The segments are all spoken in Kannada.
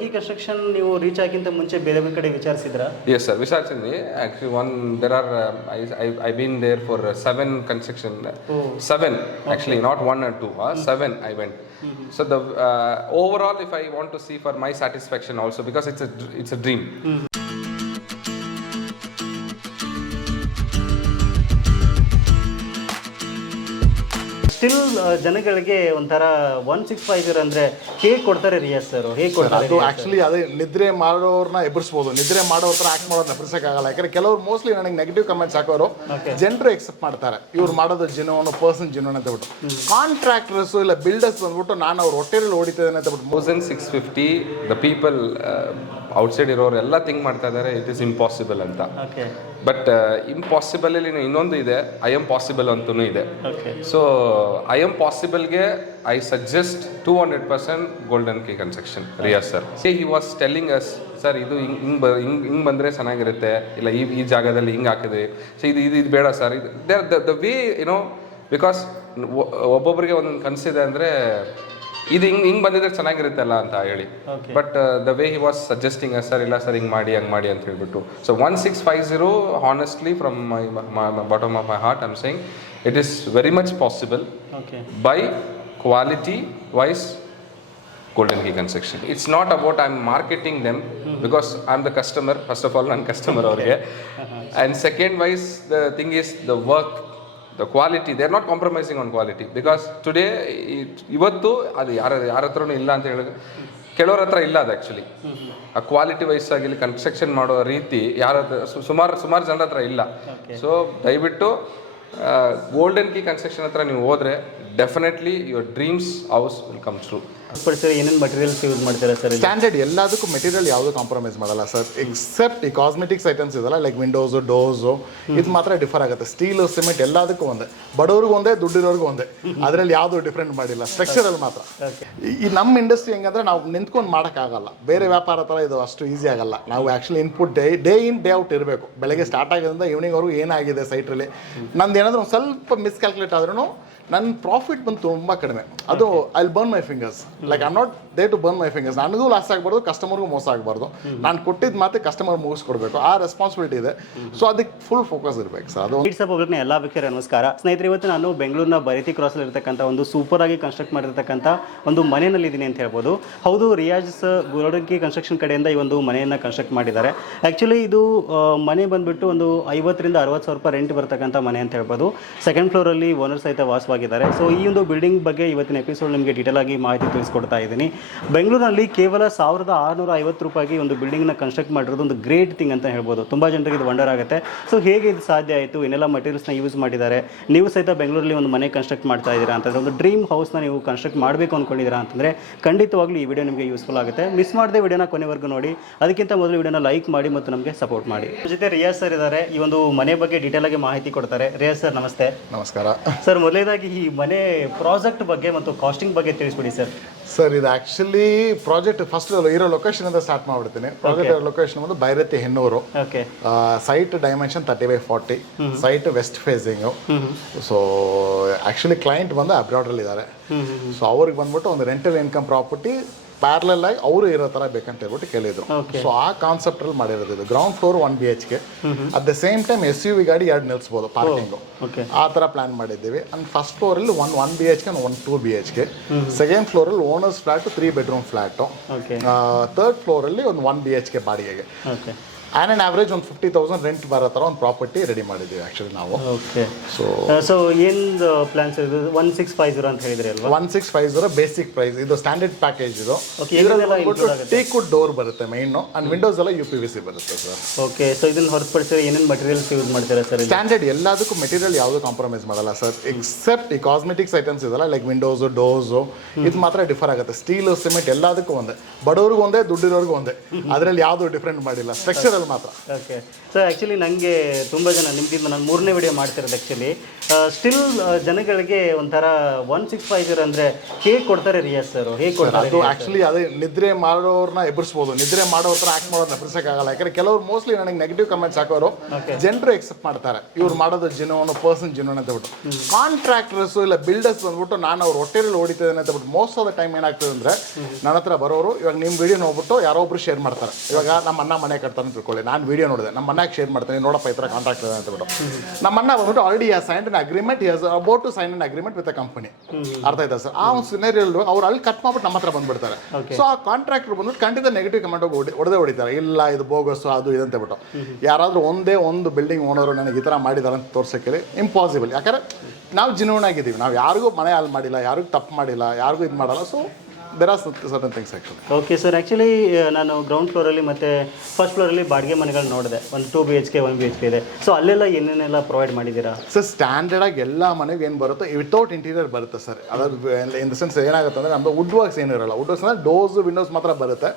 ಕೀ ಕನ್ಸ್ಟ್ರಕ್ಷನ್ ನೀವು ರೀಚ್ ಆಗಿಂತ ಮುಂಚೆ ಬೇರೆ ಬೇರೆ ಕಡೆ ವಿಚಾರಿಸಿದ್ರ? Yes sir ವಿಚಾರಿಸಿದ್ವಿ. Actually one there are I I been there for seven construction seven actually not one and two seven I went so the overall if I want to see for my satisfaction also because it's it's a dream still ಜನಗಳಿಗೆ ಒಂಥರ ಒನ್ ಸಿಕ್ಸ್ ಫೈವ್ ಜೀರೋ ಅಂದ್ರೆ ಹೇಗೆ ಕೊಡ್ತಾರೆ ರಿಯಾಸ್ ಸರ್ ಹೇಗೆ ಕೊಡ್ತಾರೆ ಅದು ಆಕ್ಚುಲಿ ಅದೇ ನಿದ್ರೆ ಮಾಡೋರ್ನ ಎಬ್ಬರಿಸ್ಬೋದು ನಿದ್ರೆ ಮಾಡೋ ಹತ್ರ ಆಕ್ಟ್ ಮಾಡೋರ್ನ ಎಬ್ಬರಿಸೋಕ್ಕಾಗಲ್ಲ ಯಾಕಂದ್ರೆ ಕೆಲವರು ಮೋಸ್ಟ್ಲಿ ನನಗೆ ನೆಗೆಟಿವ್ ಕಮೆಂಟ್ಸ್ ಹಾಕೋರು. ಜನರು ಎಕ್ಸೆಪ್ಟ್ ಮಾಡ್ತಾರೆ. ಇವ್ರು ಮಾಡೋದು ಜಿನೋನು ಪರ್ಸನ್ ಜಿನೋನ್ ಅಂತ ಬಿಟ್ಟು ಕಾಂಟ್ರಾಕ್ಟರ್ಸ್ ಇಲ್ಲ ಬಿಲ್ಡರ್ಸ್ ಬಂದ್ಬಿಟ್ಟು ನಾನು ಅವ್ರ ಹೊಟ್ಟೆಯಲ್ಲಿ ಹೊಡಿತಿದ್ದೇನೆ ಅಂತ ಬಿಟ್ಟು thousand six fifty the people outside ಇರೋರು ಎಲ್ಲ ಥಿಂಕ್ ಮಾಡ್ತಾ ಇದ್ದಾರೆ ಇಟ್ ಇಸ್ ಇಂಪಾಸಿಬಲ್ ಅಂತ. ಬಟ್ ಇಂಪಾಸಿಬಲ್ ಅಲ್ಲಿ ಇನ್ನೊಂದು ಇದೆ ಐ ಎಂ ಪಾಸಿಬಲ್ ಅಂತೂ ಇದೆ. So I'm ಪಾಸಿಬಲ್ಗೆ I suggest two hundred percent golden key construction Riyas sir see he was telling us sir ಇದು ಹಿಂಗೆ ಹಿಂಗೆ ಬ ಹಿಂಗೆ ಹಿಂಗೆ ಬಂದರೆ ಚೆನ್ನಾಗಿರುತ್ತೆ. ಇಲ್ಲ ಈ ಈ ಜಾಗದಲ್ಲಿ ಹಿಂಗೆ ಹಾಕಿದ್ವಿ ಸೊ ಇದು ಇದು ಇದು ಬೇಡ ಸರ್ ಇದು ದೇರ್ ದ ದ ವೇ ಏನೋ ಬಿಕಾಸ್ ಒಬ್ಬೊಬ್ಬರಿಗೆ ಒಂದೊಂದು ಕನಸಿದೆ ಅಂದರೆ ಇದು ಹಿಂಗೆ ಹಿಂಗ್ ಬಂದಿದ್ರೆ ಚೆನ್ನಾಗಿರುತ್ತಲ್ಲ ಅಂತ ಹೇಳಿ. But the way he was suggesting sir ಇಲ್ಲ ಸರ್ ಹಿಂಗ್ ಮಾಡಿ ಹಂಗ್ ಮಾಡಿ ಅಂತ ಹೇಳ್ಬಿಟ್ಟು. So one six five zero honestly from my bottom of my heart I'm saying it is very much possible by quality wise golden key construction it's not about I am marketing them because I am the customer first of all ನನ್ನ ಕಸ್ಟಮರ್ ಅವರಿಗೆ and second wise the thing is the work the quality they are not compromising on quality because today ಇವತ್ತು ಅದು ಯಾರ ಯಾರ ಹತ್ರನೂ ಇಲ್ಲ ಅಂತ ಹೇಳಿದ್ರೆ ಕೆಲವ್ರ ಹತ್ರ ಇಲ್ಲ ಅದು ಆ್ಯಕ್ಚುಲಿ ಆ ಕ್ವಾಲಿಟಿ ವೈಸ್ ಆಗಿಲಿ ಕನ್ಸ್ಟ್ರಕ್ಷನ್ ಮಾಡೋ ರೀತಿ ಯಾರ ಸುಮಾರು ಸುಮಾರು ಜನರ ಹತ್ರ ಇಲ್ಲ. ಸೊ ದಯವಿಟ್ಟು ಗೋಲ್ಡನ್ ಕೀ ಕನ್ಸ್ಟ್ರಕ್ಷನ್ ಹತ್ರ ನೀವು ಹೋದ್ರೆ definitely your dreams house will come true sir ಏನೇನು ಮಟೀರಿಯಲ್ಸ್ ಯೂಸ್ ಮಾಡ್ತೀರಾ ಸರ್ ಸ್ಟ್ಯಾಂಡರ್ಡ್ ಎಲ್ಲದಕ್ಕೂ ಮೆಟೀರಿಯಲ್ ಯಾವುದು ಕಾಂಪ್ರಮೈಸ್ ಮಾಡಲ್ಲ ಸರ್ ಎಕ್ಸೆಪ್ಟ್ ಈ ಕಾಸ್ಮೆಟಿಕ್ಸ್ ಐಟಮ್ಸ್ ಇದಲ್ಲ ಲೈಕ್ ವಿಂಡೋಸು ಡೋಸು ಇದು ಮಾತ್ರ ಡಿಫರ್ ಆಗುತ್ತೆ. ಸ್ಟೀಲು ಸಿಮೆಂಟ್ ಎಲ್ಲದಕ್ಕೂ ಒಂದೇ. ಬಡವ್ರಿಗೂ ಒಂದೇ ದುಡ್ಡಿರೋರ್ಗೂ ಒಂದೇ. ಅದರಲ್ಲಿ ಯಾವುದು ಡಿಫ್ರೆಂಟ್ ಮಾಡಿಲ್ಲ. ಸ್ಟ್ರಕ್ಚರಲ್ಲಿ ಮಾತ್ರ. ಈ- ಈ ನಮ್ಮ ಇಂಡಸ್ಟ್ರಿ ಹೆಂಗಂದ್ರೆ ನಾವು ನಿಂತ್ಕೊಂಡು ಮಾಡೋಕ್ಕಾಗಲ್ಲ. ಬೇರೆ ವ್ಯಾಪಾರ ಥರ ಇದು ಅಷ್ಟು ಈಸಿ ಆಗಲ್ಲ. ನಾವು actually input day day in day out ಇರಬೇಕು. ಬೆಳಗ್ಗೆ ಸ್ಟಾರ್ಟ್ ಆಗಿದ್ದರಿಂದ ಈವ್ನಿಂಗ್ವರೆಗೂ ಏನಾಗಿದೆ ಸೈಟ್ರಲ್ಲಿ ನಂದು ಏನಾದರೂ ಒಂದು ಸ್ವಲ್ಪ ಮಿಸ್ಕ್ಯಾಲ್ಕುಲೇಟ್ ಆದ್ರೂ ನನ್ನ ಪ್ರಾಫಿಟ್ ಬಂದು ತುಂಬ ಕಡಿಮೆ. ಅದು I burn my fingers like I not they to burn my fingers ನನಗೂ ಲಾಸ್ ಆಗಬಾರ್ದು ಕಸ್ಟಮರ್ಗೂ ಮೋಸ ಆಗಬಾರ್ದು. ನಾನು ಕೊಟ್ಟಿದ್ದು ಮಾತೆ ಕಸ್ಟಮರ್ ಮುಗಿಸ್ಕೊಡ್ಬೇಕು. ಆ ರೆಸ್ಪಾನ್ಸಿಬಿಲಿಟಿ ಇದೆ. ಸೊ ಅದಕ್ಕೆ ಫುಲ್ ಫೋಕಸ್ ಇರಬೇಕು ಸರ್ ಅದು ಇಟ್ಸ್ ಪಬ್ಲಿಕ್ನ ಎಲ್ಲ ವ್ಯಕ್ತಿಯರ ನಮಸ್ಕಾರ. ಸ್ನೇಹಿತರೆ ಇವತ್ತು ನಾನು ಬೆಂಗಳೂರಿನ ಬರಿತಿ ಕ್ರಾಸಲ್ಲಿ ಇರತಕ್ಕಂಥ ಒಂದು ಸೂಪರ್ ಆಗಿ ಕನ್ಸ್ಟ್ರಕ್ಟ್ ಮಾಡಿರ್ತಕ್ಕಂಥ ಒಂದು ಮನೆಯಲ್ಲಿ ಇದ್ದೀನಿ ಅಂತ ಹೇಳ್ಬೋದು. ಹೌದು ರಿಯಾಜ್ ಗೋಲ್ಡನ್ಕಿ ಕನ್ಸ್ಟ್ರಕ್ಷನ್ ಕಡೆಯಿಂದ ಈ ಒಂದು ಮನೆಯನ್ನು ಕನ್ಸ್ಟ್ರಕ್ಟ್ ಮಾಡಿದ್ದಾರೆ. ಆ್ಯಕ್ಚುಲಿ ಇದು ಮನೆ ಬಂದ್ಬಿಟ್ಟು ಒಂದು ಐವತ್ತರಿಂದ ಅರವತ್ತು ಸಾವಿರ ರೂಪಾಯಿ ರೆಂಟ್ ಬರ್ತಕ್ಕಂಥ ಮನೆ ಅಂತ ಹೇಳ್ಬೋದು. ಸೆಕೆಂಡ್ ಫ್ಲೋರಲ್ಲಿ ಓನರ್ ಸಹಿತ ವಾಸವಾಗಿದ್ದಾರೆ ಸೊ ಈ ಒಂದು ಬಿಲ್ಡಿಂಗ್ ಬಗ್ಗೆ ಇವತ್ತಿನ ಎಪಿಸೋಡ್ ನಿಮಗೆ ಡೀಟೇಲ್ ಆಗಿ ಮಾಹಿತಿ ತಿಳಿಸ್ಕೊಡ್ತಾ ಇದ್ದೀನಿ. ಬೆಂಗಳೂರಿನಲ್ಲಿ ಕೇವಲ ಸಾವಿರದ ಆರುನೂರ ಐವತ್ತು ರೂಪಾಯಿಗೆ ಒಂದು ಬಿಲ್ಡಿಂಗ್ನ ಕನ್ಸ್ಟ್ರಕ್ಟ್ ಮಾಡಿರೋದು ಒಂದು ಗ್ರೇಟ್ ಥಿಂಗ್ ಅಂತ ಹೇಳ್ಬೋದು. ತುಂಬ ಜನರಿಗೆ ಇದು ವಂಡರ್ ಆಗುತ್ತೆ. ಸೊ ಹೇಗೆ ಇದು ಸಾಧ್ಯ ಆಯಿತು? ಏನೆಲ್ಲ ಮಟೀರಿಯಲ್ಸ್ನ ಯೂಸ್ ಮಾಡಿದ್ದಾರೆ. ನೀವು ಸಹಿತ ಬೆಂಗಳೂರಲ್ಲಿ ಒಂದು ಮನೆ ಕನ್ಸ್ಟ್ರಕ್ಟ್ ಮಾಡ್ತಾ ಇದ್ದೀರಾ ಅಂತಂದರೆ ಒಂದು ಡ್ರೀಮ್ ಹೌಸ್ನ ನೀವು ಕನ್ಸ್ಟ್ರಕ್ಟ್ ಮಾಡಬೇಕು ಅಂದ್ಕೊಂಡಿದ್ದೀರಾ ಅಂತಂದರೆ ಖಂಡಿತವಾಗ್ಲೂ ಈ ವಿಡಿಯೋ ನಿಮಗೆ ಯೂಸ್ಫುಲ್ ಆಗುತ್ತೆ. ಮಿಸ್ ಮಾಡದೆ ವಿಡಿಯೋನ ಕೊನೆವರೆಗೂ ನೋಡಿ. ಅದಕ್ಕಿಂತ ಮೊದಲು ವಿಡಿಯೋನ ಲೈಕ್ ಮಾಡಿ ಮತ್ತು ನಮಗೆ ಸಪೋರ್ಟ್ ಮಾಡಿ. ಜೊತೆ ರಿಯಾಜ್ ಸರ್ ಇದ್ದಾರೆ. ಈ ಒಂದು ಮನೆ ಬಗ್ಗೆ ಡೀಟೇಲ್ ಆಗಿ ಮಾಹಿತಿ ಕೊಡ್ತಾರೆ. ರಿಯಾಜ್ ಸರ್ ನಮಸ್ತೆ. ನಮಸ್ಕಾರ. ಸರ್ ಮೊದಲನೇದಾಗಿ ಈ ಮನೆ ಪ್ರಾಜೆಕ್ಟ್ ಬಗ್ಗೆ ಮತ್ತು ಕಾಸ್ಟಿಂಗ್ ಬಗ್ಗೆ ತಿಳಿಸ್ಬಿಡಿ ಸರ್. ಸರ್ ಇದು ಆ್ಯಕ್ಚುಲಿ ಪ್ರಾಜೆಕ್ಟ್ ಫಸ್ಟ್ ಇರೋ ಲೊಕೇಶನ್ ಅಂತ ಸ್ಟಾರ್ಟ್ ಮಾಡ್ಬಿಡ್ತೀನಿ. ಪ್ರಾಜೆಕ್ಟ್ ಲೊಕೇಶನ್ ಬಂದು Byrathi Hennur. Site dimension thirty by forty site west facing so actually client ಬಂದು ಅಬ್ರಾಡಲ್ಲಿ ಇದ್ದಾರೆ. ಸೊ ಅವ್ರಿಗೆ ಬಂದ್ಬಿಟ್ಟು ಒಂದು ರೆಂಟಲ್ ಇನ್ಕಮ್ ಪ್ರಾಪರ್ಟಿ ಪ್ಯಾರಲಲ್ ಆಗಿ ಅವರು ಇರೋ ತರ ಬೇಕಂತ ಹೇಳ್ಬಿಟ್ಟು ಕೇಳಿದ್ರು. ಸೊ ಆ ಕಾನ್ಸೆಪ್ಟಲ್ಲಿ ಮಾಡಿರೋದು ಇದು. Ground floor one B H K at the same time S U V ಗಾಡಿ ಎರಡು ನಿಲ್ಲಿಸ್ಬೋದು ಪಾರ್ಕಿಂಗು ಆ ತರ ಪ್ಲಾನ್ ಮಾಡಿದ್ದೀವಿ. And first ಫ್ಲೋರಲ್ಲಿ one one B H K one two B H K second ಫ್ಲೋರಲ್ಲಿ owners flat three bedroom flat third third ಫ್ಲೋರಲ್ಲಿ ಒಂದು ಒನ್ ಬಿ ಎಚ್ ಕೆ ಬಾಡಿಗೆಗೆ. ಓಕೆ ಆ್ಯನ್ ಆನ್ ಆವ್ರೇಜ್ ಒಂದು ಫಿಫ್ಟಿ ತೌಸಂಡ್ ರೆಂಟ್ ಬರೋ ಥರ ಒಂದು ಪ್ರಾಪರ್ಟಿ ರೆಡಿ ಮಾಡಿದ್ದೀವಿ ಆ್ಯಕ್ಚುಲಿ ನಾವು. ಓಕೆ ಸೊ ಸೊ ಏನು ಪ್ಲಾನ್ಸ್ ಇದು ಒನ್ ಸಿಕ್ಸ್ ಫೈವ್ ಜೀರೋ ಅಂತ ಹೇಳಿದ್ರಿ ಅಲ್ವಾ? One six five zero basic price ಇದು ಸ್ಟ್ಯಾಂಡರ್ಡ್ ಪ್ಯಾಕೇಜ್ ಇದು? ಟೀಕುಡ್ ಡೋರ್ ಬರುತ್ತೆ ಮೈನು ಆ್ಯಂಡ್ ವಿಂಡೋಸ್ ಎಲ್ಲ ಯು ಪಿ ವಿ ಸಿ ಬರುತ್ತೆ ಸರ್ ಓಕೆ ಸೊ ಇದನ್ನು ಹೊರತುಪಡಿಸಿ ಏನೇನು ಮಟೀರಿಯಲ್ಸ್ ಯೂಸ್ ಮಾಡ್ತೀರಾ ಸರ್ ಸ್ಟ್ಯಾಂಡರ್ಡ್ ಎಲ್ಲದಕ್ಕೂ ಮೆಟೀರಿಯಲ್ ಯಾವುದು ಕಾಂಪ್ರಮೈಸ್ ಮಾಡಲ್ಲ ಸರ್ ಎಕ್ಸೆಪ್ಟ್ ಈ ಕಾಸ್ಮೆಟಿಕ್ಸ್ ಐಟಮ್ಸ್ ಇದಲ್ಲ ಲೈಕ್ ವಿಂಡೋಸ್ ಡೋರ್ಸ್ ಇದು ಮಾತ್ರ ಡಿಫರ್ ಆಗುತ್ತೆ. ಸ್ಟೀಲು ಸಿಮೆಂಟ್ ಎಲ್ಲದಕ್ಕೂ ಒಂದೇ. ಬಡವ್ರಿಗೂ ಒಂದೇ ದುಡ್ಡಿರೋರ್ಗೂ ಒಂದೇ. ಅದರಲ್ಲಿ ಯಾವುದು ಡಿಫ್ರೆಂಟ್ ಮಾಡಿಲ್ಲ. ಸ್ಟ್ರಕ್ಚರಲ್ಲಿ ಇಂಟೀರಿಯರ್ ಮಾತ್ರ. ಓಕೆ ಸರ್ ಆ್ಯಕ್ಚುಲಿ ನನಗೆ ತುಂಬ ಜನ ನಿಮ್ಗಿಂತ ನಾನು ಮೂರನೇ ವಿಡಿಯೋ ಮಾಡ್ತಿರೋದು ಆ್ಯಕ್ಚುಲಿ ಸ್ಟಿಲ್ ಜನಗಳಿಗೆ ಒಂಥರ ಒನ್ ಸಿಕ್ಸ್ ಫೈವ್ ಜೀರೋ ಅಂದರೆ ಹೇಗೆ ಕೊಡ್ತಾರೆ ರಿಯಾಸ್ ಸರ್ ಹೇಗೆ ಕೊಡ್ತಾರೆ ಅದು ಆ್ಯಕ್ಚುಲಿ ಅದೇ ನಿದ್ರೆ ಮಾಡೋರನ್ನ ಎಬ್ಬರಿಸ್ಬೋದು ನಿದ್ರೆ ಮಾಡೋ ಥರ ಆ್ಯಕ್ಟ್ ಮಾಡೋದನ್ನ ಎಬ್ಬರಿಸೋಕ್ಕಾಗಲ್ಲ ಯಾಕಂದ್ರೆ ಕೆಲವರು ಮೋಸ್ಟ್ಲಿ ನನಗೆ ನೆಗೆಟಿವ್ ಕಮೆಂಟ್ಸ್ ಹಾಕೋರು. ಜನರು ಎಕ್ಸೆಪ್ಟ್ ಮಾಡ್ತಾರೆ. ಇವ್ರು ಮಾಡೋದು ಜಿನೋನು ಪರ್ಸನ್ ಜಿನೋನ್ ಅಂತ ಬಿಟ್ಟು ಕಾಂಟ್ರಾಕ್ಟರ್ಸ್ ಇಲ್ಲ ಬಿಲ್ಡರ್ಸ್ ಬಂದ್ಬಿಟ್ಟು ನಾನು ಅವ್ರ ಹೊಟ್ಟೆಯಲ್ಲಿ ಹೊಡಿತಿದ್ದೇನೆ ಅಂತ ಬಿಟ್ಟು ಮೋಸ್ಟ್ ಆಫ್ ದ ಟೈಮ್ ಏನಾಗ್ತದೆ ಅಂದರೆ ನನ್ನ ಹತ್ರ ಬರೋರು ಇವಾಗ ನಿಮ್ಮ ವಿಡಿಯೋ ನೋಡ್ಬಿಟ್ಟು ಯಾರೋ ಒಬ್ರು ಶೇರ್ ಮಾಡ್ತಾರೆ. ಇವಾಗ ನಮ್ಮ ಅಣ್ಣ ಮನೆ ಕಟ್ತಾನೆ ಅಂತ ತಿಳ್ಕೊಳ್ಳಿ ನಾನು ವಿಡಿಯೋ ನೋಡಿದೆ. ನಮ್ಮ ಮನೆಗೆ ಶೇರ್ ಮಾಡ್ತೀನಿ. ನೋಡಪ್ಪ ಈ ಥರ ಕಾಂಟ್ರಾಕ್ಟ್ ಇದೆ ಅಂತ ಬಿಟ್ಟು. ನಮ್ಮ ಅಣ್ಣ ಬಂದ್ಬಿಟ್ಟು already sign an agreement about to sign an agreement with a company ಅರ್ಥ ಆಯ್ತಾ ಸರ್? ಆ ಒಂದು ಸಿನೇರಿಯಲ್ಲಿ ಅವ್ರು ಅಲ್ಲಿ ಕಟ್ ಮಾಡ್ಬಿಟ್ಟು ನಮ್ಮ ಹತ್ರ ಬಂದ್ಬಿಡ್ತಾರೆ. ಸೊ ಆ ಕಾಂಟ್ರಾಕ್ಟರ್ ಬಂದ್ಬಿಟ್ಟು ಖಂಡಿತ ನೆಗೆಟಿವ್ ಕಮೆಂಟ್ ಹೋಗಿ ಹೊಡೆದೇ ಹೊಡಿತಾರೆ. ಇಲ್ಲ ಇದು ಬೋಗಸ್ಸು ಅದು ಇದು ಅಂತ ಬಿಟ್ಟು. ಯಾರಾದರೂ ಒಂದೇ ಒಂದು ಬಿಲ್ಡಿಂಗ್ ಓನರು ನನಗೆ ಈ ಥರ ಮಾಡಿದ್ದಾರೆ ಅಂತ ತೋರ್ಸೋಕ್ಕೆ ಇಂಪಾಸಿಬಲ್ ಯಾಕಂದ್ರೆ ನಾವು ಜಿನೂನ್ ಆಗಿದ್ದೀವಿ. ನಾವು ಯಾರಿಗೂ ಮನೆ ಹಾಲ್ ಮಾಡಿಲ್ಲ ಯಾರಿಗೂ ತಪ್ಪು ಮಾಡಿಲ್ಲ ಯಾರಿಗೂ ಇದು ಮಾಡಲ್ಲ. So there are certain things actually okay sir actually ನಾನು ಗ್ರೌಂಡ್ ಫ್ಲೋರಲ್ಲಿ ಮತ್ತು ಫಸ್ಟ್ ಫ್ಲೋರಲ್ಲಿ ಬಾಡಿಗೆ ಮನೆಗಳು ನೋಡಿದೆ. ಒಂದು two B H K one B H K ಇದೆ. ಸೊ ಅಲ್ಲೆಲ್ಲ ಏನೇನೆಲ್ಲ ಪ್ರೊವೈಡ್ ಮಾಡಿದ್ದೀರಾ? ಸರ್ ಸ್ಟ್ಯಾಂಡರ್ಡ್ ಆಗಿ ಎಲ್ಲ ಮನೆಗೆ ಏನು ಬರುತ್ತೋ ವಿತೌಟ್ ಇಂಟೀರಿಯರ್ ಬರುತ್ತೆ ಸರ್ ಅದ್ರ ಇನ್ ದ ಸೆನ್ಸ್ ಏನಾಗುತ್ತೆ ಅಂದ್ರೆ ನಮ್ಮದು ವುಡ್ ವರ್ಕ್ಸ್ ಏನು ಇರಲ್ಲ. ವುಡ್ ವರ್ಕ್ಸ್ ಅಂದ್ರೆ ಡೋಸ್ ವಿಂಡೋಸ್ ಮಾತ್ರ ಬರುತ್ತೆ.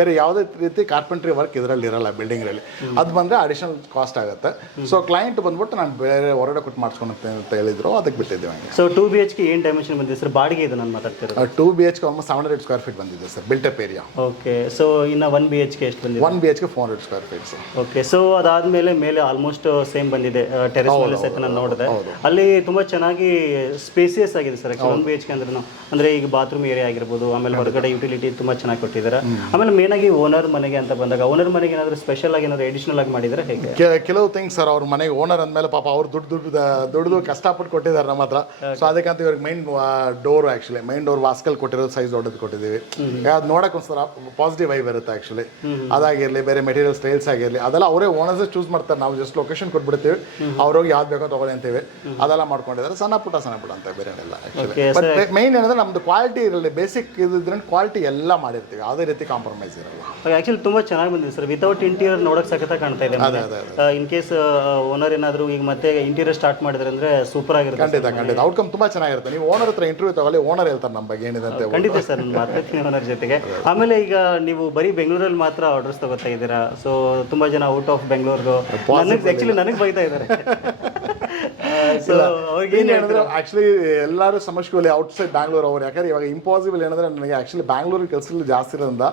ಬೇರೆ ಯಾವುದೇ ರೀತಿ ಕಾರ್ಪೆಂಟ್ರಿ ವರ್ಕ್ ಇದರಲ್ಲಿ ಇರಲ್ಲ ಬಿಲ್ಡಿಂಗ್ರಲ್ಲಿ ಅದು ಬಂದರೆ ಅಡಿಷನಲ್ ಕಾಸ್ಟ್ ಆಗುತ್ತೆ. ಸೊ ಕ್ಲೈಂಟ್ ಬಂದ್ಬಿಟ್ಟು ನಾನು ಬೇರೆ ಹೊರಗಡೆ ಕೊಟ್ಟು ಮಾಡಿಸ್ಕೊಂಡಂತೆ ಅಂತ ಹೇಳಿದ್ರು ಅದಕ್ಕೆ ಬಿಟ್ಟಿದ್ದೀವಿ so two B H K ಏನು ಡೈಮೆನ್ಷನ್ ಬಂದಿದೆ ಸರ್ ಬಾಡಿಗೆ ಇದು ನಾನು ಮಾತಾಡ್ತಿರೋದು. Two B H K almost hundred square feet ಬಂದಿದೆ sir built up area okay so ಇನ್ನು ಒನ್ ಬಿ ಎಚ್ ಕೆ ಎಷ್ಟು ಬಂದಿದೆ? One B H K four hundred square feets okay so ಅದಾದ್ಮೇಲೆ ಮೇಲೆ ಆಲ್ಮೋಸ್ಟ್ ಸೇಮ್ ಬಂದಿದೆ ಟೆರೆಸ್ ಮೇಲೆ ಸಹಿತ ನಾನು ನೋಡಿದೆ. ಅಲ್ಲಿ ತುಂಬಾ ಚೆನ್ನಾಗಿ ಸ್ಪೇಸಿಯಸ್ ಆಗಿದೆ sir one B H K ಅಂದ್ರೆ ಅಂದ್ರೆ ಈಗ ಬಾತ್ರೂಮ್ ಏರಿಯಾ ಆಗಿರ್ಬೋದು ಆಮೇಲೆ ಹೊರಗಡೆ ಯುಟಿಲಿಟಿ ತುಂಬಾ ಚೆನ್ನಾಗಿ ಕೊಟ್ಟಿದ್ದಾರೆ. ಆಮೇಲೆ ಮೇನ್ ಆಗಿ ಓನರ್ ಮನೆಗೆ ಅಂತ ಬಂದಾಗ ಓನರ್ ಮನೆಗೆ ಏನಾದ್ರು ಸ್ಪೆಷಲ್ ಆಗಿ ಏನಾದ್ರು ಎಡಿಷನಲ್ ಆಗಿ ಮಾಡಿದರೆ ಹೇಗೆ? ಕೆಲವು ಥಿಂಗ್ಸ್ ಸರ್ ಅವ್ರ ಮನೆಗೆ ಓನರ್ ಅಂದಮೇಲೆ ಪಾಪ ಅವ್ರು ದುಡ್ಡು ದುಡ್ಡು ದುಡ್ದು ಕಷ್ಟಪಟ್ಟು ಕೊಟ್ಟಿದ್ದಾರೆ ನಮ್ಮ ಹತ್ರ. ಸೊ ಅದಕ್ಕಂತ ಇವ್ರಿಗೆ main door actually main door ವಾಸ್ಕಲ್ ಕೊಟ್ಟಿರೋದು ಸೈಜ್ ಕೊಟ್ಟಿದ್ದೀವಿ ಅದು ನೋಡಕ್ಕೆ ಒಂಥರ ಪಾಸಿಟಿವ್ ವೈಬ್ ಇರುತ್ತೆ ಆ್ಯಕ್ಚುಲಿ ಅದಾಗಿರಲಿ ಬೇರೆ ಮೆಟೀರಿಯಲ್ ಸ್ಟೈಲ್ಸ್ ಆಗಿರಲಿ ಅದೆಲ್ಲ ಅವರೇ ಓನರ್ಸ್ ಚೂಸ್ ಮಾಡ್ತಾರೆ. ನಾವು ಜಸ್ಟ್ ಲೊಕೇಶನ್ ಕೊಟ್ಬಿಡ್ತೀವಿ. ಅವ್ರೋಗಿ ಯಾವ್ದು ಬೇಕೋ ತಗೊಳ್ಳಿ ಅಂತೀವಿ. ಅದೆಲ್ಲ ಮಾಡ್ಕೊಂಡಿದ್ದಾರೆ. ಸಣ್ಣ ಪುಟ್ಟ ಸಣ್ಣ ಪುಟ್ಟ ಅಂತ ಬೇರೆ ಎಲ್ಲ ಬಟ್ ಮೈನ್ ಏನಂದ್ರೆ ನಮ್ದು ಕ್ವಾಲಿಟಿ ಇರಲಿ ಬೇಸಿಕ್ ಇದ್ರೆ ಕ್ವಾಲಿಟಿ ಎಲ್ಲ ಮಾಡಿರ್ತೀವಿ. ಯಾವುದೇ ರೀತಿ ಕಾಂಪ್ರಮೈಸ್ ಇರಲ್ಲ. ಆಕ್ಚುಲಿ ತುಂಬಾ ಚೆನ್ನಾಗಿ ಬಂದಿದೆ ಸರ್ ವಿತೌಟ್ ಇಂಟೀರಿಯರ್ ನೋಡಕ್ ಸಖತ ಕಾಣ್ತಾ ಇದೆ ಅದೇ, ಅದೇ, ಇನ್ ಕೇಸ್ ಓನರ್ ಏನಾದ್ರು ಈಗ ಮತ್ತೆ ಇಂಟೀರಿಯರ್ ಸ್ಟಾರ್ಟ್ ಮಾಡಿದ್ರೆ ಅಂದ್ರೆ ಸೂಪರ್ ಆಗಿರುತ್ತೆ ಖಂಡಿತ ಖಂಡಿತ. ಔಟ್ಕಮ್ ತುಂಬಾ ಚೆನ್ನಾಗಿರುತ್ತೆ. ನೀವು ಓನರ್ ಹತ್ರ ಇಂಟರ್ವ್ಯೂ ತಗೊಳ್ಳಿ ಓನರ್ ಹೇಳ್ತಾರೆ ನಮ್ಮ ಬಗ್ಗೆ ಏನಿದೆ ಅಂತ ಖಂಡಿತ ಸರ್ ನಾನು ಮಾತಾಡ್ತೀನಿ ಓನರ್ ಜೊತೆಗೆ. ಆಮೇಲೆ ಈಗ ನೀವು ಬರೀ ಬೆಂಗಳೂರಲ್ಲಿ ಮಾತ್ರ ಆರ್ಡರ್ಸ್ ತಗೋತಾ ಇದ್ದೀರಾ? ಸೊ ತುಂಬಾ ಜನ ಔಟ್ ಆಫ್ ಬೆಂಗಳೂರು ನನಗೆ ಆಕ್ಚುಲಿ ನನಗೆ ಬೈತಾ ಇದ್ದಾರೆ ಸೊ ಎಲ್ಲಾರು ಏನ್ ಹೇಳಿದ್ರೆ ಆಕ್ಚುಲಿ ಎಲ್ಲರೂ ಸಮಸ್ಯೆಗಳು ಔಟ್ಸೈಡ್ ಬ್ಯಾಂಗ್ಳೂರ್ ಅವ್ರು. ಯಾಕಂದ್ರೆ ಇವಾಗ ಇಂಪಾಸಿಬಲ್ ಏನಂದ್ರೆ ನನಗೆ ಆಕ್ಚುಲಿ ಬ್ಯಾಂಗ್ಳೂರ್ ಕೆಲಸ ಜಾಸ್ತಿ ಇರೋದ್ರಿಂದ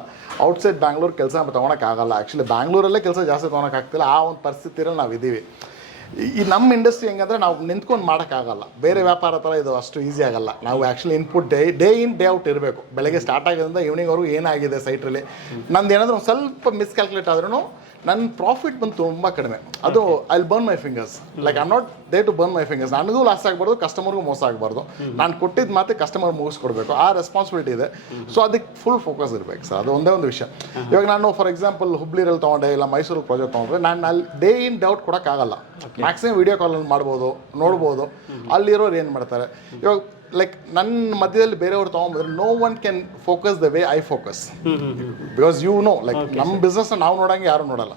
ಔಟ್ಸೈಡ್ ಬ್ಯಾಂಗ್ಳೂರ್ ಕೆಲಸ ತಗೊಳಕ್ ಆಗಲ್ಲ. ಆಕ್ಚುಲಿ ಬ್ಯಾಂಗ್ಳೂರಲ್ಲೇ ಕೆಲಸ ಜಾಸ್ತಿ ತಗೊಳಕ್ ಆಗ್ತಿಲ್ಲ. ಆ ಒಂದು ಪರಿಸ್ಥಿತಿಯಲ್ಲಿ ನಾವು ಇದ್ದೀವಿ ಈ- ನಮ್ಮ ಇಂಡಸ್ಟ್ರಿ ಹೆಂಗಂದ್ರೆ ನಾವು ನಿಂತ್ಕೊಂಡು ಮಾಡೋಕ್ಕಾಗಲ್ಲ. ಬೇರೆ ವ್ಯಾಪಾರ ಥರ ಇದು ಅಷ್ಟು ಈಸಿ ಆಗಲ್ಲ. ನಾವು actually input day day in day out ಇರಬೇಕು. ಬೆಳಗ್ಗೆ ಸ್ಟಾರ್ಟ್ ಆಗಿರೋದ್ರಿಂದ ಈವ್ನಿಂಗ್ವರೆಗೂ ಏನಾಗಿದೆ ಸೈಟ್ರಲ್ಲಿ ನಂದು ಏನಾದರೂ ಒಂದು ಸ್ವಲ್ಪ ಮಿಸ್ಕ್ಯಾಲ್ಕುಲೇಟ್ ಆದ್ರೂ ನನ್ನ ಪ್ರಾಫಿಟ್ ಬಂದು ತುಂಬ ಕಡಿಮೆ. ಅದು I burn my fingers like I not they to burn my fingers ನನಗೂ ಲಾಸ್ ಆಗಬಾರ್ದು ಕಸ್ಟಮರ್ಗೂ ಮೋಸ ಆಗಬಾರ್ದು. ನಾನು ಕೊಟ್ಟಿದ್ದು ಮಾತೆ ಕಸ್ಟಮರ್ ಮುಗಿಸ್ಕೊಡ್ಬೇಕು. ಆ ರೆಸ್ಪಾನ್ಸಿಬಿಲಿಟಿ ಇದೆ. ಸೊ ಅದಕ್ಕೆ ಫುಲ್ ಫೋಕಸ್ ಇರಬೇಕು ಸರ್ ಅದು ಒಂದೇ ಒಂದು ವಿಷಯ. ಇವಾಗ ನಾನು ಫಾರ್ ಎಕ್ಸಾಂಪಲ್ ಹುಬ್ಳಿರಲ್ಲಿ ತೊಗೊಂಡೆ ಇಲ್ಲ ಮೈಸೂರು ಪ್ರಾಜೆಕ್ಟ್ ತೊಗೊಂಡ್ರೆ ನಾನು ಅಲ್ಲಿ ಡೇ ಇನ್ ಡೌಟ್ ಕೊಡೋಕ್ಕಾಗಲ್ಲ. ಮ್ಯಾಕ್ಸಿಮಮ್ ವಿಡಿಯೋ ಕಾಲಲ್ಲಿ ಮಾಡ್ಬೋದು ನೋಡ್ಬೋದು. ಅಲ್ಲಿರೋರು ಏನು ಮಾಡ್ತಾರೆ? ಇವಾಗ ಲೈಕ್ ನನ್ನ ಮಧ್ಯದಲ್ಲಿ ಬೇರೆಯವ್ರು ತೊಗೊಂಡ್ಬಂದ್ರೆ no one can focus the way I focus because you know like ನಮ್ಮ ಬಿಸ್ನೆಸ್ ನಾವು ನೋಡಂಗೆ ಯಾರು ನೋಡಲ್ಲ.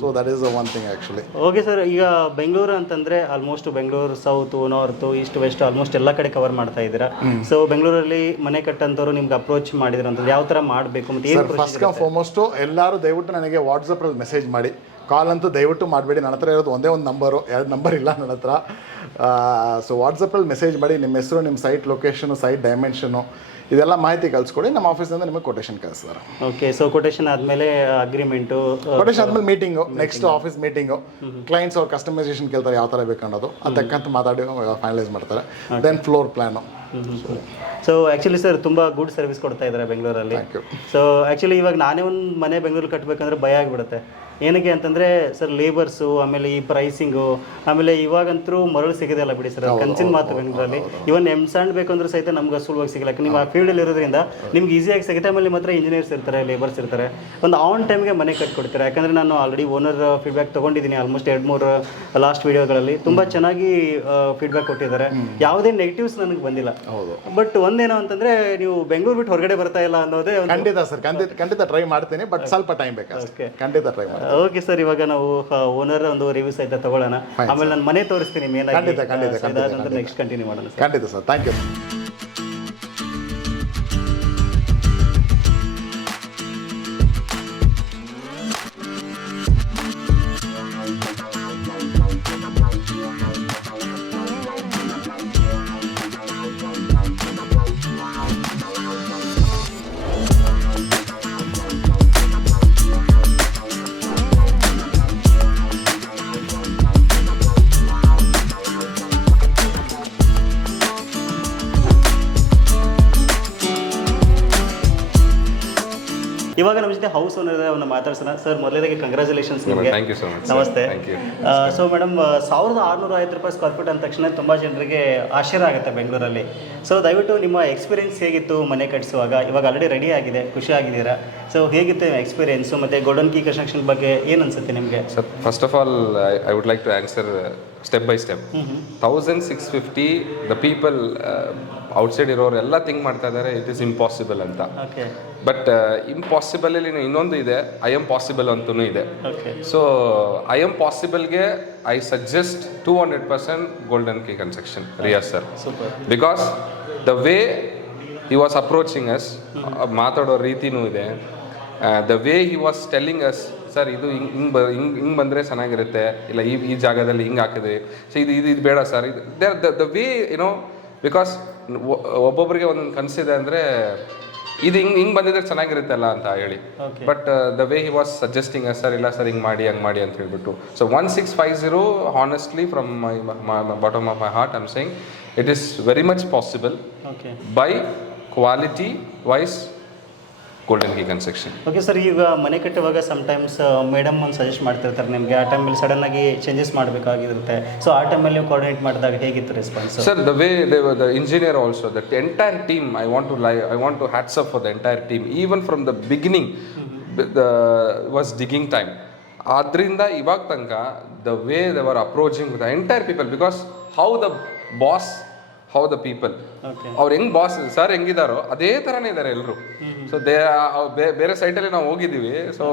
So that is one thing actually okay sir ಈಗ ಬೆಂಗಳೂರು ಅಂತಂದ್ರೆ almost Bengaluru south north east west almost ಎಲ್ಲ ಕಡೆ ಕವರ್ ಮಾಡ್ತಾ ಇದ್ದೀರಾ? ಸೊ ಬೆಂಗಳೂರಲ್ಲಿ ಮನೆ ಕಟ್ಟಂತವ್ರು ನಿಮ್ಗೆ ಅಪ್ರೋಚ್ ಮಾಡಿದ್ರಂತ ಯಾವ ತರ ಮಾಡಬೇಕು ಮತ್ತೆ ಫಸ್ಟ್ ಕಮ್ ಫಾರ್ಮೋಸ್ಟು ಎಲ್ಲರೂ ದಯವಿಟ್ಟು ನನಗೆ ವಾಟ್ಸಪ್ಪಲ್ಲಿ ಮೆಸೇಜ್ ಮಾಡಿ. ಕಾಲ್ ಅಂತೂ ದಯವಿಟ್ಟು ಮಾಡಬೇಡಿ. ನನ್ನ ಹತ್ರ ಇರೋದು ಒಂದೇ ಒಂದು ನಂಬರು ಎರಡು ನಂಬರ್ ಇಲ್ಲ ನನ್ನ ಹತ್ರ. ಸೊ ವಾಟ್ಸಪ್ಪಲ್ಲಿ ಮೆಸೇಜ್ ಮಾಡಿ ನಿಮ್ಮ ಹೆಸರು ನಿಮ್ಮ ಸೈಟ್ ಲೊಕೇಶನು ಸೈಟ್ ಡೈಮೆನ್ಷನು ಇದೆಲ್ಲ ಮಾಹಿತಿ ಕಳಿಸ್ಕೊಡಿ. ನಮ್ಮ ಆಫೀಸಿಂದ ನಿಮಗೆ ಕೊಟೇಶನ್ ಕಳಿಸ್ತಾರೆ. ಓಕೆ ಸೊ ಕೊಟೇಶನ್ ಆದಮೇಲೆ ಅಗ್ರಿಮೆಂಟು ಕೊಟೇಶನ್ ಆದಮೇಲೆ meeting next office meeting clients ಅವ್ರ ಕಸ್ಟಮೈಸೇಷನ್ ಕೇಳ್ತಾರೆ ಯಾವ ಥರ ಬೇಕನ್ನೋದು. ಅದಕ್ಕಂತ ಮಾತಾಡಿ ಫೈನಲೈಸ್ ಮಾಡ್ತಾರೆ. Then floor plan so actually sir ತುಂಬ ಗುಡ್ ಸರ್ವಿಸ್ ಕೊಡ್ತಾ ಇದ್ದಾರೆ ಬೆಂಗಳೂರಲ್ಲಿ ಸೊ ಆ್ಯಕ್ಚುಲಿ ಇವಾಗ ನಾನೇ ಒಂದು ಮನೆ ಬೆಂಗಳೂರು ಕಟ್ಟಬೇಕಂದ್ರೆ ಭಯ ಆಗಿಬಿಡುತ್ತೆ. ಏನಕ್ಕೆ ಅಂತಂದರೆ ಸರ್ ಲೇಬರ್ಸು ಆಮೇಲೆ ಈ ಪ್ರೈಸಿಂಗು ಆಮೇಲೆ ಇವಾಗಂತೂ ಮರಳು ಸಿಗೋದಿಲ್ಲ ಬಿಡಿ ಸರ್ ಕಂಚಿನ ಮಾತು ಬೆಂಗಳೂರಲ್ಲಿ. ಇವನ್ ಎಂ ಸ್ಯಾಂಡ್ ಬೇಕಂದ್ರೂ ಸಹಿತ ನಮ್ಗೆ ಸುಲಭವಾಗಿ ಸಿಗಲ್ಲ. ನೀವು ಆ ಫೀಲ್ಡಲ್ಲಿ ಇರೋದ್ರಿಂದ ನಿಮ್ಗೆ ಈಸಿಯಾಗಿ ಸಿಗುತ್ತೆ ಆಮೇಲೆ ಮಾತ್ರ ಇಂಜಿನಿಯರ್ಸ್ ಇರ್ತಾರೆ ಲೇಬರ್ಸ್ ಇರ್ತಾರೆ. ಒಂದು ಆನ್ ಟೈಮ್ಗೆ ಮನೆ ಕಟ್ಕೊಡ್ತಾರೆ? ಯಾಕಂದರೆ ನಾನು ಆಲ್ರೆಡಿ ಓನರ್ ಫೀಡ್ಬ್ಯಾಕ್ ತೊಗೊಂಡಿದ್ದೀನಿ ಆಲ್ಮೋಸ್ಟ್ ಎರಡು ಮೂರು ಲಾಸ್ಟ್ ವೀಡಿಯೋಗಳಲ್ಲಿ ತುಂಬ ಚೆನ್ನಾಗಿ ಫೀಡ್ಬ್ಯಾಕ್ ಕೊಟ್ಟಿದ್ದಾರೆ. ಯಾವುದೇ ನೆಗೆಟಿವ್ಸ್ ನನಗೆ ಬಂದಿಲ್ಲ. ಹೌದು. ಬಟ್ ಒಂದೇನೋ ಅಂತಂದ್ರೆ ನೀವು ಬೆಂಗಳೂರು ಬಿಟ್ಟು ಹೊರಗಡೆ ಬರ್ತಾ ಇಲ್ಲ ಅನ್ನೋದೇ ಖಂಡಿತ ಸರ್ ಖಂಡಿತ ಖಂಡಿತ ಟ್ರೈ ಮಾಡ್ತೀನಿ ಬಟ್ ಸ್ವಲ್ಪ ಟೈಮ್ ಬೇಕಷ್ಟೇ ಖಂಡಿತ ಟ್ರೈ ಮಾಡ್ತೀನಿ. ಓಕೆ ಸರ್ ಇವಾಗ ನಾವು ಓನರ್ ಒಂದು ರಿವ್ಯೂ ಸಹಿತ ತಗೊಳ್ಳೋಣ. ಆಮೇಲೆ ನಾನು ಮನೆ ತೋರಿಸ್ತೀನಿ ಮೇನ್ ಖಂಡಿತ, ಖಂಡಿತ, ಖಂಡಿತ, ನೆಕ್ಸ್ಟ್ ಕಂಟಿನ್ಯೂ ಮಾಡೋಣ ಸರ್. ಖಂಡಿತ ಸರ್. ಥ್ಯಾಂಕ್ ಯು ನಮ್ಮ ಅವನ್ನ ಮಾತಾಡ್ಸೋಣ ಸರ್ ಮೊದಲನೇದಾಗಿ ಕಂಗ್ರ್ಯಾಚುಲೇಷನ್ಸ್ ನಿಮಗೆ. ಥ್ಯಾಂಕ್ ಯು ಸೊ ಮಚ್ ನಮಸ್ತೆ. ಸೊ ಮೇಡಮ್ ಸಾವಿರದ ಆರುನೂರ ಐವತ್ತು ರೂಪಾಯಿ ಸ್ಕ್ವೇರ್ ಫೀಟ್ ಅಂದ ತಕ್ಷಣ ತುಂಬ ಜನರಿಗೆ ಆಶ್ಚರ್ಯ ಆಗುತ್ತೆ ಬೆಂಗಳೂರಲ್ಲಿ. ಸೊ ದಯವಿಟ್ಟು ನಿಮ್ಮ ಎಕ್ಸ್ಪೀರಿಯನ್ಸ್ ಹೇಗಿತ್ತು ಮನೆ ಕಟ್ಟಿಸುವಾಗ ಇವಾಗ ಆಲ್ರೆಡಿ ರೆಡಿ ಆಗಿದೆ ಖುಷಿ ಆಗಿದ್ದೀರಾ? ಸೊ ಹೇಗಿತ್ತು ಎಕ್ಸ್ಪೀರಿಯನ್ಸು ಮತ್ತು ಗೋಲ್ಡನ್ ಕೀ ಕನ್ಸ್ಟ್ರಕ್ಷನ್ ಬಗ್ಗೆ ಏನು ಅನಿಸುತ್ತೆ ನಿಮಗೆ? Sir first of all I would like to answer step by step thousand six fifty the people outside ಇರೋರೆಲ್ಲ ಥಿಂಕ್ ಮಾಡ್ತಾ ಇದ್ದಾರೆ ಇಟ್ ಈಸ್ ಇಂಪಾಸಿಬಲ್ ಅಂತ. ಬಟ್ ಇಂಪಾಸಿಬಲಲ್ಲಿ ಇನ್ನೊಂದು ಇದೆ ಐ ಎಂ ಪಾಸಿಬಲ್ ಅಂತೂ ಇದೆ. So I'm ಪಾಸಿಬಲ್ಗೆ I suggest two hundred percent golden key construction Riyaz sir because the way he was approaching us ಮಾತಾಡೋ ರೀತಿನೂ ಇದೆ. The way he was telling us sir ಇದು ಹಿಂಗೆ ಹಿಂಗೆ ಬ ಹಿಂಗೆ ಹಿಂಗೆ ಬಂದರೆ ಚೆನ್ನಾಗಿರುತ್ತೆ. ಇಲ್ಲ ಈ ಈ ಜಾಗದಲ್ಲಿ ಹಿಂಗೆ ಹಾಕಿದ್ರಿ ಸೊ ಇದು ಇದು ಇದು ಬೇಡ ಸರ್ ಇದು ದ ದ ವೇ ಏನೋ ಬಿಕಾಸ್ ಒಬ್ಬೊಬ್ಬರಿಗೆ ಒಂದೊಂದು ಕನಸಿದೆ ಅಂದರೆ ಇದು ಹಿಂಗೆ ಹಿಂಗೆ ಬಂದಿದ್ರೆ ಚೆನ್ನಾಗಿರುತ್ತಲ್ಲ ಅಂತ ಹೇಳಿ. But the way he was suggesting sir ಇಲ್ಲ ಸರ್ ಹಿಂಗೆ ಮಾಡಿ ಹಂಗೆ ಮಾಡಿ ಅಂತ ಹೇಳ್ಬಿಟ್ಟು. So one six five zero honestly from my bottom of my heart I'm saying it is very much possible okay by quality wise golden key construction okay sir ಈಗ ಮನೆ ಕಟ್ಟುವಾಗ ಸಮ್ಟೈಮ್ಸ್ ಮೇಡಮ್ ಒಂದು ಸಜೆಸ್ಟ್ ಮಾಡ್ತಿರ್ತಾರೆ ನಿಮಗೆ. ಆ ಟೈಮಲ್ಲಿ ಸಡನ್ ಆಗಿ ಚೇಂಜಸ್ ಮಾಡಬೇಕಾಗಿರುತ್ತೆ. ಸೊ ಆ ಟೈಮಲ್ಲಿ ನೀವು ಕೋಆರ್ಡಿನೇಟ್ ಮಾಡಿದಾಗ ಹೇಗಿತ್ತು response sir the way the engineer also that entire team I want to lie I want to hats up for the entire team even from the beginning the was digging time ಆದ್ದರಿಂದ ಇವಾಗ ತನಕ the way they were approaching the entire people because how the boss how the people ಅವ್ರು ಹೆಂಗ್ ಬಾಸ್ ಸರ್ ಹೆಂಗಿದಾರೋ ಅದೇ ಥರನೇ ಇದ್ದಾರೆ ಎಲ್ಲರೂ ಸೊ ದೇ ಬೇರೆ ಸೈಟಲ್ಲಿ ನಾವು ಹೋಗಿದ್ದೀವಿ. ಸೊ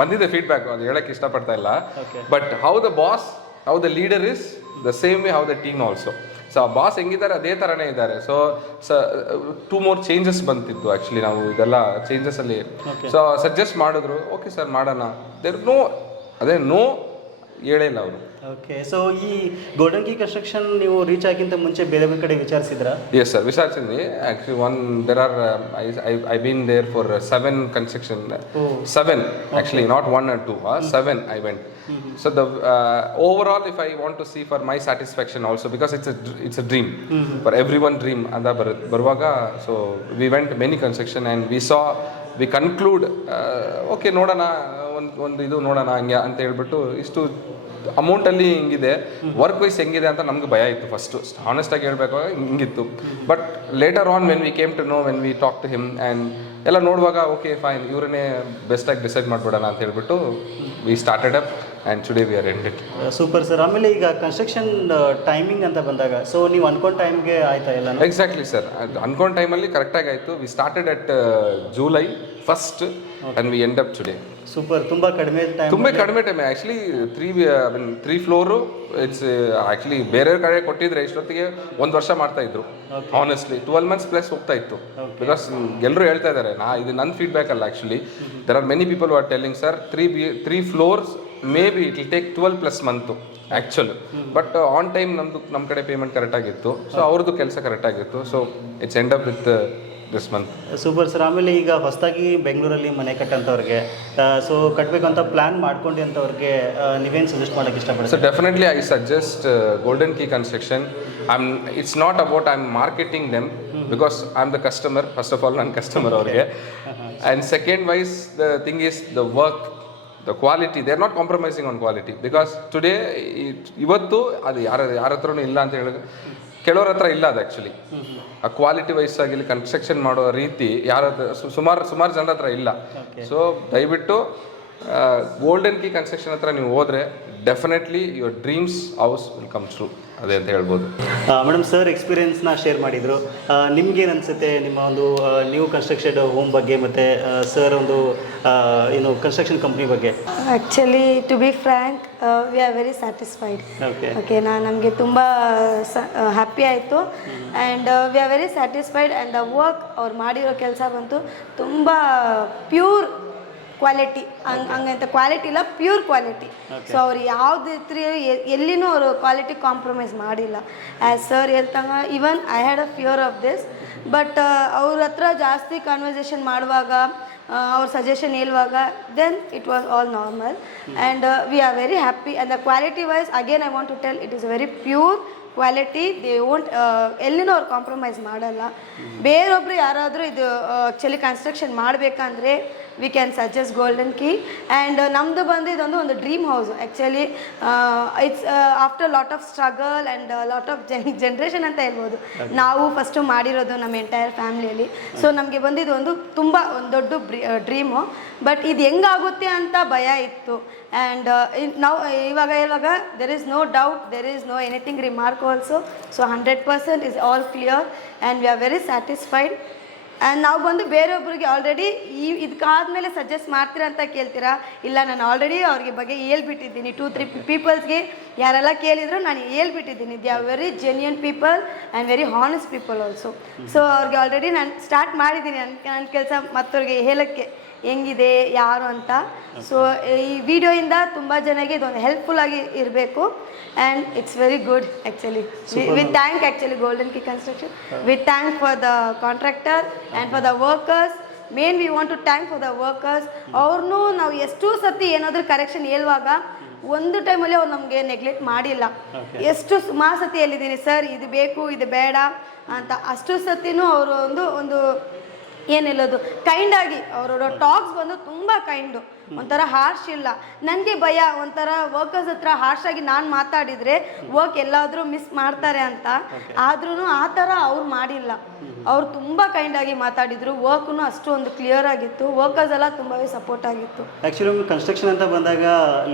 ಬಂದಿದೆ ಫೀಡ್ಬ್ಯಾಕ್ ಅದು ಹೇಳಕ್ ಇಷ್ಟಪಡ್ತಾ ಇಲ್ಲ. But how the boss how the leader is the same way how the team also so ಆ ಬಾಸ್ ಹೆಂಗಿದ್ದಾರೆ ಅದೇ ಥರನೇ ಇದ್ದಾರೆ. ಸೊ ಸ ಟೂ ಮೋರ್ ಚೇಂಜಸ್ ಬಂತಿತ್ತು ಆ್ಯಕ್ಚುಲಿ ನಾವು ಇದೆಲ್ಲ ಚೇಂಜಸಲ್ಲಿ ಸೊ ಸಜೆಸ್ಟ್ ಮಾಡಿದ್ರು. ಓಕೆ ಸರ್ ಮಾಡೋಣ. ದೇರ್ ನೋ ಅದೇ ನೋ ಹೇಳೇ ಇಲ್ಲ ಅವರು. ಓಕೆ ಸೊ ಈ ಗೋಡಂಗಿ ಕನ್ಸ್ಟ್ರಕ್ಷನ್ ನೀವು ರೀಚ್ ಆಗಿಂತ ಮುಂಚೆ ಬೇರೆ ಬೇರೆ ಕಡೆ ವಿಚಾರಿಸಿದ್ರಾ? Yes sir ವಿಚಾರಿಸಿದ್ವಿ. Actually one there are I I been there for seven construction seven actually not one or two seven I went so the overall if I want to see for my satisfaction also because it's it's a dream for everyone dream ಅಂತ ಬರು ಬರುವಾಗ so we went many construction and we saw we conclude okay ನೋಡೋಣ ಒಂದು ಒಂದು ಇದು ನೋಡೋಣ ಹಂಗೆ ಅಂತ ಹೇಳ್ಬಿಟ್ಟು ಇಷ್ಟು ಅಮೌಂಟಲ್ಲಿ ಹಿಂಗಿದೆ ವರ್ಕ್ ವೈಸ್ ಹೆಂಗಿದೆ ಅಂತ ನಮ್ಗೆ ಭಯ ಇತ್ತು ಫಸ್ಟು ಆಗಿ ಹೇಳ್ಬೇಕು ಹಿಂಗಿತ್ತು. But later on when we came to know when we talk to him and ಎಲ್ಲ ನೋಡುವಾಗ ಓಕೆ ಫೈನ್ ಇವರನ್ನೇ ಬೆಸ್ಟಾಗಿ ಡಿಸೈಡ್ ಮಾಡ್ಬಿಡೋಣ ಅಂತ ಹೇಳ್ಬಿಟ್ಟು we started up and today we are ended super sir ಆಮೇಲೆ ಈಗ ಕನ್ಸ್ಟ್ರಕ್ಷನ್ ಟೈಮಿಂಗ್ ಅಂತ ಬಂದಾಗ ಸೊ ನೀವು ಅನ್ಕೊಂಡ ಟೈಮ್ಗೆ ಆಯ್ತಾ ಎಲ್ಲ? ಎಕ್ಸಾಕ್ಟ್ಲಿ ಸರ್ ಅನ್ಕೊಂಡ್ ಟೈಮಲ್ಲಿ ಕರೆಕ್ಟಾಗಿ ಆಯಿತು. We started at July first and we end up today super ತುಂಬಾ ಕಡಿಮೆ ಟೈಮ್ ತುಂಬಾ ಕಡಿಮೆ time actually three I mean three floor it's actually ಬೇರೆ ಕಡೆ ಕೊಟ್ಟಿದ್ರೆ ಇಷ್ಟೊತ್ತಿಗೆ ಒಂದು ವರ್ಷ ಮಾಡ್ತಾ ಇದ್ರು. ಆನೆಸ್ಟ್ಲಿ ಟ್ವೆಲ್ ಮಂತ್ಸ್ ಪ್ಲಸ್ ಹೋಗ್ತಾ ಇತ್ತು. ಬಿಕಾಸ್ ಎಲ್ಲರೂ ಹೇಳ್ತಾ ಇದ್ದಾರೆ ನಾ ಇದು ನನ್ನ ಫೀಡ್ಬ್ಯಾಕ್ ಅಲ್ಲ actually there are many people are telling sir three B three floors may be it will take twelve plus month actually but on time ನಮ್ದು ನಮ್ಮ ಕಡೆ ಪೇಮೆಂಟ್ ಕರೆಕ್ಟ್ ಆಗಿತ್ತು. ಸೊ ಅವ್ರದ್ದು ಕೆಲಸ ಕರೆಕ್ಟಾಗಿತ್ತು so it's end up with this month super sir ಆಮೇಲೆ ಈಗ ಹೊಸದಾಗಿ ಬೆಂಗಳೂರಲ್ಲಿ ಮನೆ ಕಟ್ಟಂಥವ್ರಿಗೆ ಸೊ ಕಟ್ಟಬೇಕಂತ ಪ್ಲಾನ್ ಮಾಡ್ಕೊಂಡು ಅಂತವ್ರಿಗೆ ನೀವೇನು ಸಜೆಸ್ಟ್ ಮಾಡೋಕ್ಕೆ ಇಷ್ಟಪಡ್ತೀರಿ? Sir definitely I suggest golden key construction I it's not about I am marketing them because I am the customer first of all ನನ್ನ ಕಸ್ಟಮರ್ ಅವ್ರಿಗೆ. And second wise the thing is the work the quality they are not compromising on quality because today ಇವತ್ತು ಅದು ಯಾರ ಯಾರ ಹತ್ರನೂ ಇಲ್ಲ ಅಂತ ಹೇಳಿದ್ರೆ ಕೆಲವ್ರ ಹತ್ರ ಇಲ್ಲ ಅದು ಆ್ಯಕ್ಚುಲಿ ಆ ಕ್ವಾಲಿಟಿ ವೈಸ್ ಆಗಿಲಿ ಕನ್ಸ್ಟ್ರಕ್ಷನ್ ಮಾಡೋ ರೀತಿ ಯಾರ ಸುಮಾರು ಸುಮಾರು ಜನರ ಹತ್ರ ಇಲ್ಲ. ಸೊ ದಯವಿಟ್ಟು ಗೋಲ್ಡನ್ ಕೀ ಕನ್ಸ್ಟ್ರಕ್ಷನ್ ಹತ್ರ ನೀವು ಹೋದ್ರೆ definitely your dreams house will come true ಅದೇ ಅಂತ ಹೇಳ್ಬೋದು. ಮೇಡಮ್ ಸರ್ ಎಕ್ಸ್ಪೀರಿಯನ್ಸ್ನ ಶೇರ್ ಮಾಡಿದರು. ನಿಮ್ಗೇನು ಅನಿಸುತ್ತೆ ನಿಮ್ಮ ಒಂದು ನ್ಯೂ ಕನ್ಸ್ಟ್ರಕ್ಷನ್ ಹೋಮ್ ಬಗ್ಗೆ ಮತ್ತು ಸರ್ ಒಂದು ಏನು ಕನ್ಸ್ಟ್ರಕ್ಷನ್ ಕಂಪ್ನಿ ಬಗ್ಗೆ? Actually to be frank we are very satisfied okay ನಾ ನಮಗೆ ತುಂಬ ಹ್ಯಾಪಿ ಆಯಿತು. And we are very satisfied and the work ಅವ್ರು ಮಾಡಿರೋ ಕೆಲಸ ಬಂತು ತುಂಬ ಪ್ಯೂರ್ ಕ್ವಾಲಿಟಿ ಹಂಗೆ ಹಂಗಂತ ಕ್ವಾಲಿಟಿ ಇಲ್ಲ ಪ್ಯೂರ್ ಕ್ವಾಲಿಟಿ ಸೊ ಅವ್ರು ಯಾವ್ದು ಇತ್ರಿ ಎಲ್ಲಿನೂ ಅವರು ಕ್ವಾಲಿಟಿ ಕಾಂಪ್ರಮೈಸ್ ಮಾಡಿಲ್ಲ. As sir ಹೇಳ್ತಂಗ even I had a fear of this but ಅವ್ರ ಹತ್ರ ಜಾಸ್ತಿ ಕಾನ್ವರ್ಸೇಷನ್ ಮಾಡುವಾಗ ಅವ್ರ ಸಜೆಷನ್ ಹೇಳುವಾಗ then it was all normal and we are very happy and the quality wise again I want to tell it is very pure quality they won't ಎಲ್ಲಿನೂ ಅವ್ರು ಕಾಂಪ್ರಮೈಸ್ ಮಾಡಲ್ಲ. ಬೇರೊಬ್ಬರು ಯಾರಾದರೂ ಇದು ಆ್ಯಕ್ಚುಲಿ ಕನ್ಸ್ಟ್ರಕ್ಷನ್ ಮಾಡಬೇಕಂದ್ರೆ we can suggest golden key and ನಮ್ಮದು ಬಂದು ಇದೊಂದು ಒಂದು dream house actually it's after lot of struggle and lot of Jan generation ಅಂತ ಹೇಳ್ಬೋದು. ನಾವು ಫಸ್ಟು ಮಾಡಿರೋದು ನಮ್ಮ ಎಂಟೈರ್ ಫ್ಯಾಮಿಲಿಯಲ್ಲಿ ಸೊ ನಮಗೆ ಬಂದಿದ್ದು ಒಂದು ತುಂಬ ಒಂದು ದೊಡ್ಡ ಡ್ರೀಮು ಬಟ್ ಇದು ಹೆಂಗಾಗುತ್ತೆ ಅಂತ ಭಯ ಇತ್ತು. ಆ್ಯಂಡ್ ನಾವು ಇವಾಗ ಇವಾಗ there is no doubt there is no anything remark also so hundred percent is all clear and we are very satisfied ನಾವು ಬಂದು ಬೇರೊಬ್ಬರಿಗೆ ಆಲ್ರೆಡಿ ಈ ಇದಕ್ಕಾದ್ಮೇಲೆ ಸಜೆಸ್ಟ್ ಮಾಡ್ತೀರಾ ಅಂತ ಕೇಳ್ತೀರಾ? ಇಲ್ಲ, ನಾನು ಆಲ್ರೆಡಿ ಅವ್ರಿಗೆ ಬಗ್ಗೆ ಹೇಳ್ಬಿಟ್ಟಿದ್ದೀನಿ. ಟೂ ತ್ರೀ ಪೀಪಲ್ಸ್ಗೆ ಯಾರೆಲ್ಲ ಕೇಳಿದ್ರು ನಾನು ಹೇಳ್ಬಿಟ್ಟಿದ್ದೀನಿ. They are very genuine people and very honest people also so ಅವ್ರಿಗೆ ಆಲ್ರೆಡಿ ನಾನು ಸ್ಟಾರ್ಟ್ ಮಾಡಿದ್ದೀನಿ ನನ್ನ ನನ್ನ ಕೆಲಸ ಮತ್ತವ್ರಿಗೆ ಹೇಳೋಕ್ಕೆ. ಹೆಂಗಿದೆ ಯಾರು ಅಂತ. ಸೊ ಈ ವಿಡಿಯೋಯಿಂದ ತುಂಬ ಜನಕ್ಕೆ ಇದೊಂದು ಹೆಲ್ಪ್ಫುಲ್ ಆಗಿ ಇರಬೇಕು. And it's very good actually we thank actually Golden Key Construction we thank for the contractor and for the workers main we want to thank for the workers ಅವ್ರನ್ನೂ ನಾವು ಎಷ್ಟು ಸತಿ ಏನಾದರೂ ಕರೆಕ್ಷನ್ ಹೇಳುವಾಗ ಒಂದು ಟೈಮಲ್ಲಿ ಅವ್ರು ನಮಗೆ ನೆಗ್ಲೆಕ್ಟ್ ಮಾಡಿಲ್ಲ. ಎಷ್ಟು ಸುಮಾರು ಸತಿ ಹೇಳಿದ್ದೀನಿ ಸರ್ ಇದು ಬೇಕು ಇದು ಬೇಡ ಅಂತ. ಅಷ್ಟು ಸತಿನೂ ಅವರು ಒಂದು ಒಂದು ಏನು ಕೈಂಡಾಗಿ ಅವರ ಟಾಕ್ಸ್ ಬಂದು ತುಂಬ ಕೈಂಡು ಒಂಥರ ಹಾರ್ಶ್ ಇಲ್ಲ. ನನಗೆ ಭಯ ಒಂಥರ ವರ್ಕರ್ಸ್ ಹತ್ರ ಹಾರ್ಶ್ ಆಗಿ ನಾನು ಮಾತಾಡಿದರೆ ವರ್ಕ್ ಎಲ್ಲಾದರೂ ಮಿಸ್ ಮಾಡ್ತಾರೆ ಅಂತ. ಆದ್ರೂ ಆ ಥರ ಅವ್ರು ಮಾಡಿಲ್ಲ. ಅವ್ರು ತುಂಬ ಕೈಂಡ್ ಆಗಿ ಮಾತಾಡಿದ್ರು. ವರ್ಕ್ನು ಅಷ್ಟು ಒಂದು ಕ್ಲಿಯರ್ ಆಗಿತ್ತು. ವರ್ಕರ್ಸ್ ಎಲ್ಲ ತುಂಬಾ ಸಪೋರ್ಟ್ ಆಗಿತ್ತು. ಆ್ಯಕ್ಚುಲಿ ಒಂದು ಕನ್ಸ್ಟ್ರಕ್ಷನ್ ಅಂತ ಬಂದಾಗ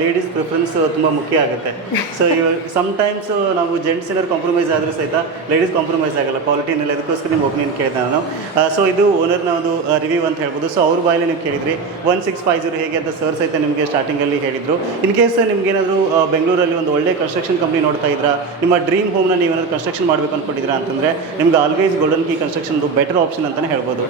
ಲೇಡೀಸ್ ಪ್ರಿಫರೆನ್ಸ್ ತುಂಬ ಮುಖ್ಯ ಆಗುತ್ತೆ. ಸೊ ಸಮ್ಟೈಮ್ಸ್ ನಾವು ಜೆಂಟ್ಸ್ ಏನಾದ್ರು ಕಾಂಪ್ರಮೈಸ್ ಆದರೂ ಸಹಿತ ಲೇಡೀಸ್ ಕಾಂಪ್ರಮೈಸ್ ಆಗಲ್ಲ. ಕ್ವಾಲಿಟಿನಲ್ಲಿ ಅದಕ್ಕೋಸ್ಕರ ನಿಮ್ಮ ಒಪಿನಿಯನ್ ಕೇಳಿದೆ ನಾನು. ಸೊ ಇದು ಓನರ್ನ ಒಂದು ರಿವ್ಯೂ ಅಂತ ಹೇಳ್ಬೋದು. ಸೊ ಅವ್ರ ಬಾಯಲ್ಲಿ ನೀವು ಕೇಳಿದ್ರಿ. ಒನ್ ಸಿಕ್ಸ್ ಫೈವ್ ಜೀರೋ ಹೇಗೆ ಅಂತ ಸರ್ ಸಹಿತ ನಿಮಗೆ ಸ್ಟಾರ್ಟಿಂಗಲ್ಲಿ ಹೇಳಿದರು. ಇನ್ ಕೇಸ್ ನಿಮ್ಗೇನಾದರೂ ಬೆಂಗಳೂರಲ್ಲಿ ಒಂದು ಒಳ್ಳೆ ಕನ್ಸ್ಟ್ರಕ್ಷನ್ ಕಂಪ್ನಿ ನೋಡ್ತಾ ಇದ್ರ, ನಿಮ್ಮ ಡ್ರೀಮ್ ಹೋಮ್ನ ನೀವೇನಾದ್ರು ಕನ್ಸ್ಟ್ರಕ್ಷನ್ ಮಾಡಬೇಕು ಅಂದ್ಕೊಂಡಿದ್ದೀರಾ ಅಂತಂದರೆ, ನಿಮ್ಗೆ ಆಲ್ವೇಸ್ ಗೋಲ್ಡನ್ ಕೀ ಕನ್ಸ್ಟ್ರಕ್ಷನ್ದು ಬೆಟರ್ ಆಪ್ಷನ್ ಅಂತಲೇ ಹೇಳ್ಬೋದು.